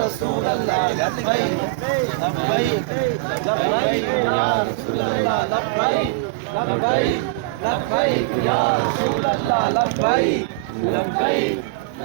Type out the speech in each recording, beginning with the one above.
रसूल अल्लाह लब्बैक लब्बैक लब्बैक या रसूल अल्लाह लब्बैक लब्बैक लब्बैक या रसूल अल्लाह लब्बैक लब्बैक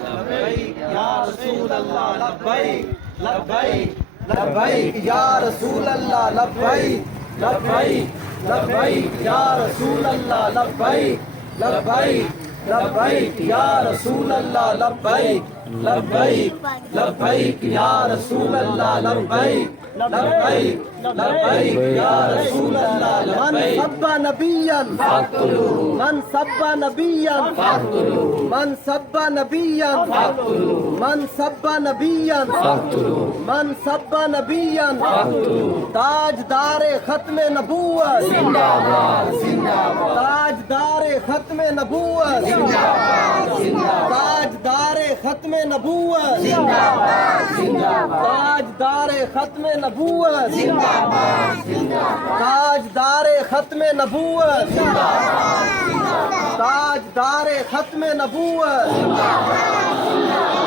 लब्बैक या रसूल अल्लाह लब्बैक लब्बैक लब्बैक या रसूल अल्लाह लब्बैक लब्बैक लब्बैक या रसूल अल्लाह लब्बैक लब्बैक लब्बैक या रसूल अल्लाह लब्बैक लब्बैक लब्बैक या रसूल अल्लाह लब्बैक लब्बैक लब्बैक या रसूल अल्लाह लब्बैक। मन सब्बा नबिय्यन फक़्तुलूहु मन सब्बा नबिय्यन फक़्तुलूहु मन सब्बा नबिय्यन फक़्तुलूहु मन सब्बा नबिय्यन फक़्तुलूहु मन सब्बा नबिय्यन फक़्तुलूहु। ताजदारे खत्मे नबूवत जिंदाबाद जिंदाबाद ताजदारे खत्मे नबूवत जिंदाबाद जिंदाबाद ताजदारे खत्मे नबूवत जिंदाबाद जिंदाबाद ताजदारे खत्मे नबूवत जिंदाबाद जिंदाबाद ताजदारे खत्मे नबूवत जिंदाबाद जिंदाबाद ताजदारे खत्मे नबूवत जिंदाबाद।